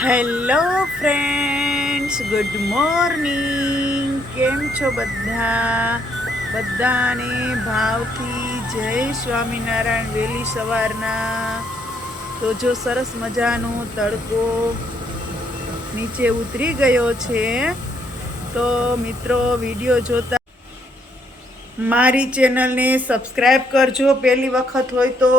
Hello friends, good morning. કેમ છો બધા? બધાને ભાવથી જય સ્વામિનારાયણ વહેલી સવારના. તો જો સરસ મજાનો તડકો નીચે ઉતરી ગયો છે, તો મિત્રો વીડિયો જોતા મારી ચેનલને સબસ્ક્રાઈબ કરજો. પહેલી વખત હોય તો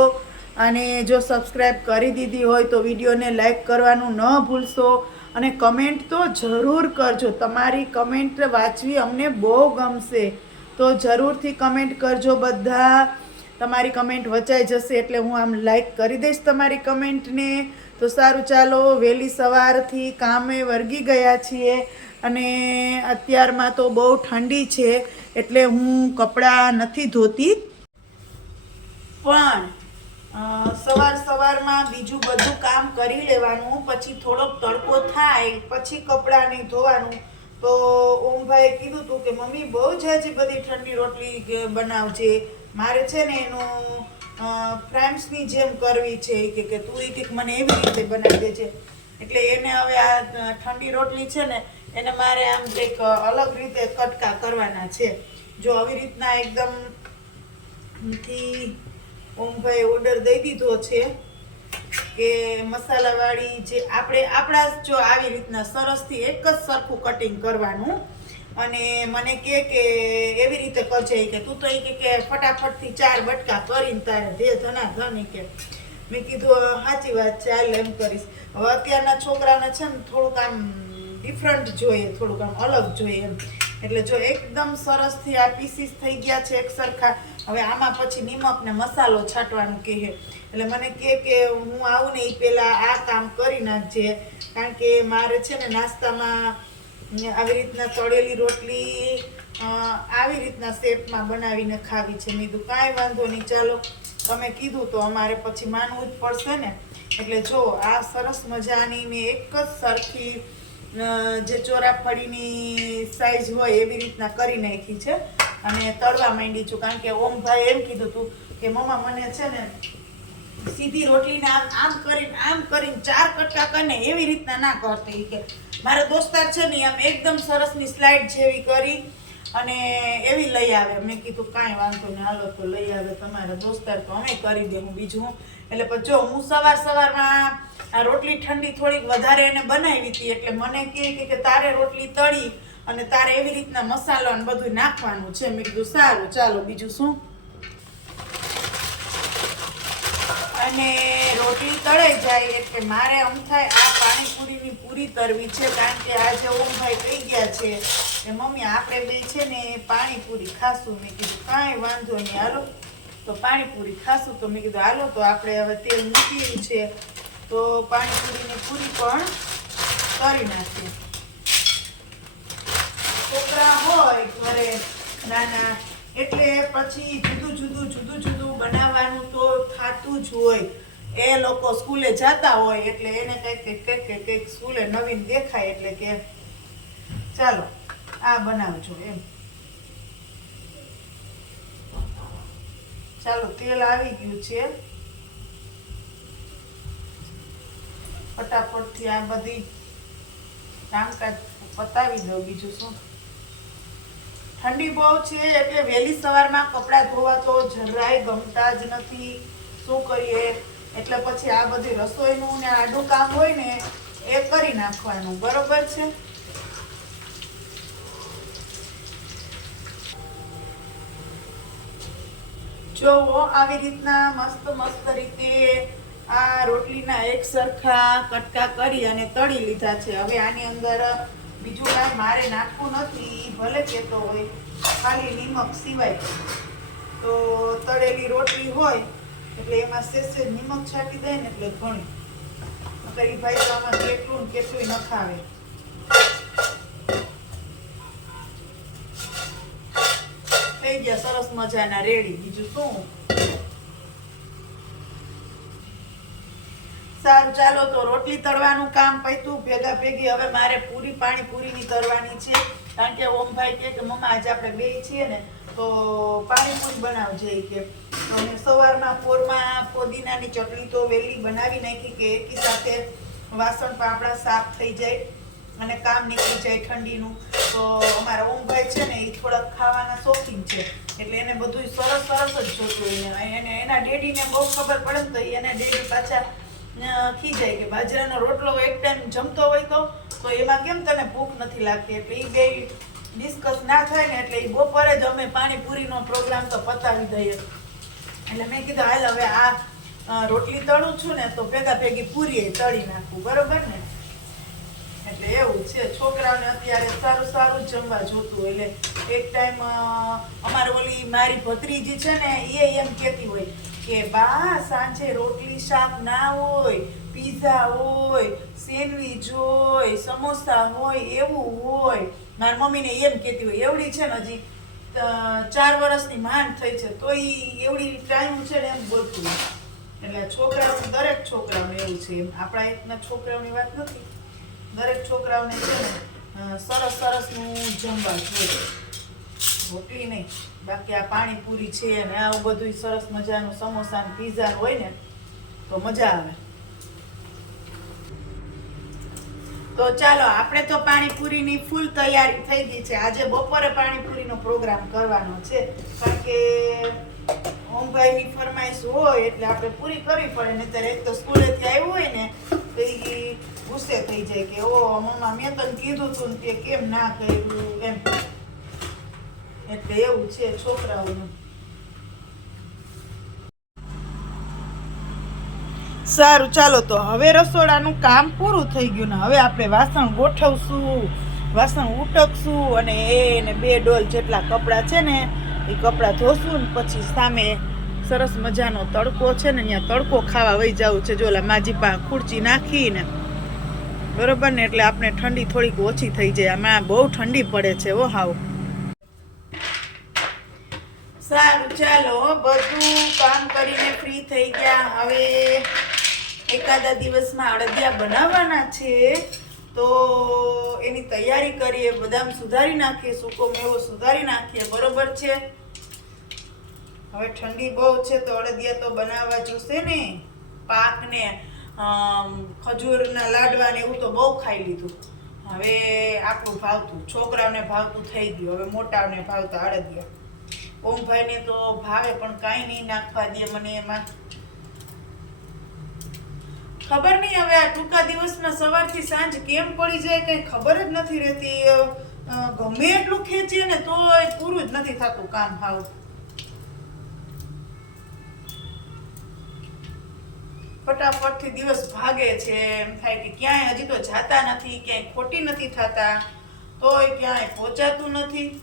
અને જો સબસ્ક્રાઈબ કરી દીધી હોય તો વિડીયોને લાઈક કરવાનું ન ભૂલશો. અને કમેન્ટ તો જરૂર કરજો. તમારી કમેન્ટ વાંચવી અમને બહુ ગમશે. તો જરૂરથી કમેન્ટ કરજો બધા. તમારી કમેન્ટ વચાઈ જશે એટલે હું આમ લાઈક કરી દઈશ તમારી કમેન્ટને તો સારું, ચાલો, વહેલી સવારથી કામે વર્ગી ગયા છીએ. અને અત્યારમાં તો બહુ ઠંડી છે, એટલે હું કપડાં નથી ધોતી. પણ સવાર સવારમાં બીજું બધું કામ કરી લેવાનું, પછી થોડોક તડકો થાય, પછી કપડાં ધોવાનું. તો ઓમભાઈએ કીધું તું કે, મમ્મી, બહુ જાજી બધી ઠંડી રોટલી બનાવજે મારે છે ને એનું ફ્રામ્સની જેમ કરવી છે કે કે તું ઈ કે મને એવી રીતે બનાવી દેજે એટલે એને હવે આ ઠંડી રોટલી છે ને, એને મારે આમ કંઈક અલગ રીતે કટકા કરવાના છે. જો આવી રીતના એકદમથી ઓમભાઈ ઓર્ડર દઈ દીધો છે કે મસાલાવાળી જે આપણે, આપણા જો આવી રીતના સરસથી એક જ સરખું કટિંગ કરવાનું. અને મને કે કે એવી રીતે કરજે કે તું તો એ કે ફટાફટથી ચાર બટકા કરીને તારે ધે ધના ધન કે. મેં કીધું સાચી વાત હાલ એમ કરીશ. હવે અત્યારના છોકરાને છે ને થોડુંક આમ ડિફરન્ટ જોઈએ, થોડુંક આમ અલગ જોઈએ એમ. એટલે જો એકદમ સરસથી આ પીસીસ થઈ ગયા છે એક સરખા હવે આમાં પછી નિમક ને મસાલો છાંટવાનું કહે. એટલે મને કહે કે હું આવું ને એ પહેલાં આ કામ કરી નાખજે. કારણ કે મારે છે ને નાસ્તામાં આવી રીતના તળેલી રોટલી આવી રીતના શેપમાં બનાવીને ખાવી છે. મેં કીધું, કાંઈ વાંધો નહીં, ચાલો. તમે કીધું તો અમારે પછી માનવું જ પડશે ને. એટલે જો, આ સરસ મજાની મેં એક જ સરખી જે ચોરાફળીની સાઈઝ હોય એવી રીતના કરી નાખી છે. અને તળવા માંડી છું. કારણ કે ઓમભાઈ એમ કીધું હતું કે, મમ્મા, મને છે ને સીધી રોટલીને આમ આમ કરીને આમ કરીને ચાર કટકા કરીને એવી રીતના ના કરતી. કે, મારા દોસ્તાર છે ને આમ એકદમ સરસની સ્લાઇડ જેવી કરી અને એવી લઈ આવે. મેં કીધું કાંઈ વાંધો નહીં, હાલો તો લઈ આવે તમારા દોસ્તાર. તો અમે કરી દેવું બીજું એટલે પછી જો હું સવાર સવારમાં આ રોટલી ઠંડી થોડીક વધારે એને બનાવી હતી, એટલે મને કહે કે- તારે રોટલી તળી અને તારે એવી રીતના મસાલો અને બધું નાખવાનું છે. મેં કીધું સારું, ચાલો બીજું શું? અને રોટલી તળાઈ જાય એટલે મારે આમ થાય આ પાણીપુરીની પૂરી તરવી છે, કારણ કે આજે ઓમભાઈ કહી ગયા છે. કે મમ્મી, આપણે બે છે ને પાણીપુરી ખાશું. મેં કીધું, કાંઈ વાંધો નહીં, હાલો. તો પાણીપુરી ખાશું તો મેં કીધું, હાલો, તો આપણે હવે તેલ મૂકીએ છે. તો પાણીપુરીની પૂરી પણ કરી નાખીએ. છોકરા હોય ઘરે, નાના એટલે પછી જુદું જુદું જુદું જુદું બનાવવાનું તો થતું જ હોય. એ લોકો સ્કૂલે જતા હોય એટલે એને કંઈક કંઈક કંઈક કંઈક સ્કૂલે નવીન દેખાય એટલે કે ચાલો, આ બનાવજો એમ. ચાલો, તેલ આવી ગયું છે. ફટાફટથી આ બધી કામકાજ પતાવી દઉં બીજું શું? ઠંડી બહુ છે એટલે વહેલી સવારમાં કપડાં ધોવા તો જરાય ગમતા જ નથી. શું કરીએ? એટલે પછી આ બધી રસોઈનું ને આડું કામ હોય ને એ કરી નાખવાનું. બરોબર છે? જોવો, આવી રીતના મસ્ત મસ્ત રીતે આ રોટલીના એક સરખા કટકા કરી અને તળી લીધા છે. હવે આની અંદર બીજું કાંઈ મારે નાખવું નથી એ ભલે કહેતો હોય, ખાલી નિમક સિવાય. તો તળેલી રોટલી હોય, એટલે એમાં સેસે નિમક છાંટી દે ને એટલે ઘણી નકર એ ભાઈ તો આમાં કેટલું ને કેટલું ન ખાવે થઈ ગયા, સરસ મજાના, રેડી. બીજું શું? સારું, ચાલો તો રોટલી તળવાનું કામ પૈતું ભેગા ભેગી હવે મારે પૂરી પાણી પૂરીની તળવાની છે. કારણ કે ઓમભાઈ કે મમ્મા, આજે આપણે બે છીએ ને, તો પાણીપુરી બનાવજે. કે, તો મેં સવારમાં પોરમાં પોદીનાની ચટણી તો વહેલી બનાવી નાખી કે એકી સાથે વાસણ પણ આપણા સાફ થઈ જાય અને કામ નીકળી જાય ઠંડીનું. તો અમારા ઓમભાઈ છે ને, એ થોડાક ખાવાના શોખીન છે. એટલે એને બધું સરસ સરસ જ જોતું એને, એના ડેડીને બહુ ખબર પડે ને તો એના ડેડી પાછા ખીજાય કે બાજરાનો રોટલો એક ટાઈમ જમતો હોય તો તો એમાં કેમ તને ભૂખ નથી લાગતી? એટલે એ બે ડિસ્કસ ના થાય ને, એટલે એ બપોરે જ અમે પાણીપુરીનો પ્રોગ્રામ તો પતાવી દઈએ. એટલે મેં કીધું, હાલ હવે આ રોટલી તળું છું ને, તો ભેગા ભેગી પૂરી તળી નાખું. બરોબર ને? એવું છે. છોકરાઓને અત્યારે સારું સારું જમવા જોતું એટલે એક ટાઈમ અમારે ઓલી મારી ભત્રીજી છે ને, એ એમ કહેતી હોય કે, બા, સાંજે રોટલી, શાક ના હોય, પીઝા હોય, સેન્ડવીચ હોય, સમોસા હોય, એવું હોય. મારી મમ્મીને એમ કહેતી હોય. એવડી છે ને હજી ચાર વર્ષની માંડ થઈ છે. તો એ એવડી ટાઈમ છે ને એમ બોલતું એટલે છોકરાઓ, દરેક છોકરાઓને એવું છે. એમ આપણા એકના છોકરાઓની વાત નથી. દરેક છોકરાઓને છે ને સરસ સરસનું જમવા જોઈએ. રોટલી નહીં. બાકી આ પાણીપુરી છે ને આવું બધું સરસ મજાનું સમોસા ને પીઝા હોય ને, તો મજા આવે. તો ચાલો, આપણે તો પાણીપુરીની ફૂલ તૈયારી થઈ ગઈ છે. આજે બપોરે પાણીપુરીનો પ્રોગ્રામ કરવાનો છે. કારણ કે ઓમભાઈની ફરમાઈશ હોય એટલે આપણે પૂરી કરવી પડે. નહીંતર એક તો સ્કૂલેથી આવ્યું હોય ને તો ગુસ્સે થઈ જાય કે, ઓ, મમ્મા, મેં તને કીધું તું તે કેમ ના કર્યું? એમ. એટલે એવું છે છોકરાઓનું. સારું, ચાલો તો હવે રસોડાનું કામ પૂરું થઈ ગયું ને, હવે આપણે વાસણ ગોઠવશું, વાસણ ઉટકશું અને એને બે ડોલ જેટલા કપડાં છે ને, એ કપડાં ધોશું ને પછી સામે સરસ મજાનો તડકો છે ને અહીંયા તડકો ખાવા વહી જવું છે. જો ઓલા માજી પા ખુરચી નાખીને. બરોબર ને? એટલે આપણે ઠંડી થોડીક ઓછી થઈ જાય. આમાં બહુ ઠંડી પડે છે ઓ હાવ. સારું, ચાલો બધું કામ કરીને ફ્રી થઈ ગયા. હવે એકાદા દિવસમાં અડદિયા બનાવવાના છે. તો એની તૈયારી કરીએ. બદામ સુધારી નાખીએ, સૂકો મેવો સુધારી નાખીએ. બરોબર છે? હવે ઠંડી બહુ છે તો અડદિયા તો બનાવવા જોશે ને. પાકને ખજૂરના લાડવા ને એવું તો બહુ ખાઈ લીધું. હવે આપણું ભાવતું છોકરાઓને ભાવતું થઈ ગયું. હવે મોટાઓને ભાવતા અડદિયા. ઓમભાઈને તો ભાવે પણ કાંઈ નહીં નાખવા દે મને એમાં. ખબર નહીં હવે આ ટૂંકા દિવસમાં સવારથી સાંજ કેમ પડી જાય કંઈ ખબર જ નથી રહેતી. ગમે એટલું ખેંચીએ ને તો પૂરું જ નથી થતું કામ હાવ. ફટાફટથી દિવસ ભાગે છે. એમ થાય કે ક્યાંય હજી તો જાતા નથી, ક્યાંય ખોટી નથી થતા. તોય ક્યાંય પહોંચાતું નથી.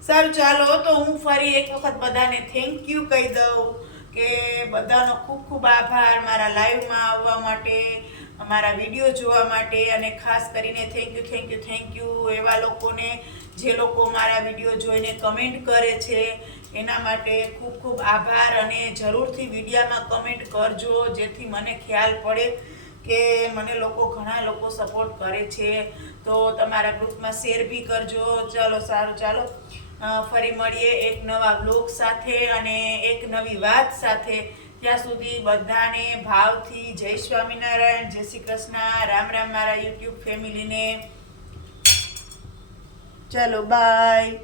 સારું, ચાલો, તો હું ફરી એક વખત બધાને થેન્ક યુ કહી દઉં કે બધાનો ખૂબ ખૂબ આભાર મારા લાઈવમાં આવવા માટે મારા વીડિયો જોવા માટે અને ખાસ કરીને thank you thank you thank you એવા લોકોને જે લોકો મારા વીડિયો જોઈને કમેન્ટ કરે છે. એના માટે ખૂબ ખૂબ આભાર અને જરૂરથી વિડીયામાં કમેન્ટ કરજો, જેથી મને ખ્યાલ પડે કે મને લોકો ઘણા લોકો સપોર્ટ કરે છે. તો તમારા ગ્રુપમાં શેર બી કરજો. ચાલો, સારું, ચાલો. ફરી મળીએ એક નવા બ્લોગ સાથે અને એક નવી વાત સાથે. ત્યાં સુધી બધાને ભાવથી જય સ્વામિનારાયણ, જય શ્રી કૃષ્ણ, રામ રામ મારા યુટ્યુબ ફેમિલીને ચાલો બાય